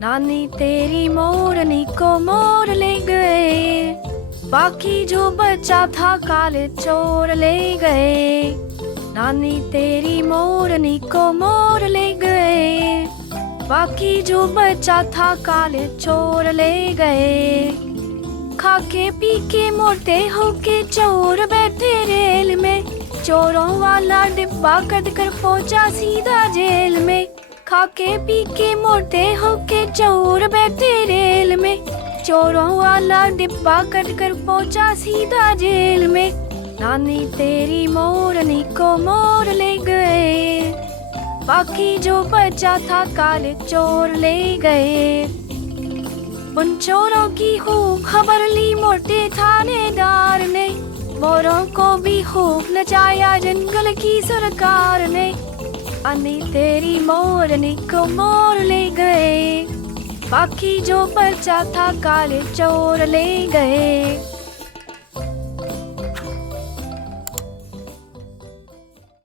नानी तेरी मोरनी को मोर ले गए, बाकी जो बचा था काले चोर ले गए। नानी तेरी मोरनी को मोर ले गए, बाकी जो बचा था काले चोर ले गए। खाके पी के मोटे होके चोर बैठे रेल में, चोरों वाला डिब्बा कट कर पहुंचा सीधा जेल में। खाके पी के मोटे होके चोर बैठे रेल में, चोरों वाला डिब्बा कट कर पहुंचा सीधा जेल में। नानी तेरी मोरनी को मोर ले गए, बाकी जो बचा था काले चोर ले गए। उन चोरों की खूब खबर ली मोटे थानेदार ने, मोरों को भी खूब नचाया जंगल की सरकार ने। नानी तेरी मोरनी को मोर ले गए, बाकी जो बचा था काले चोर ले गए।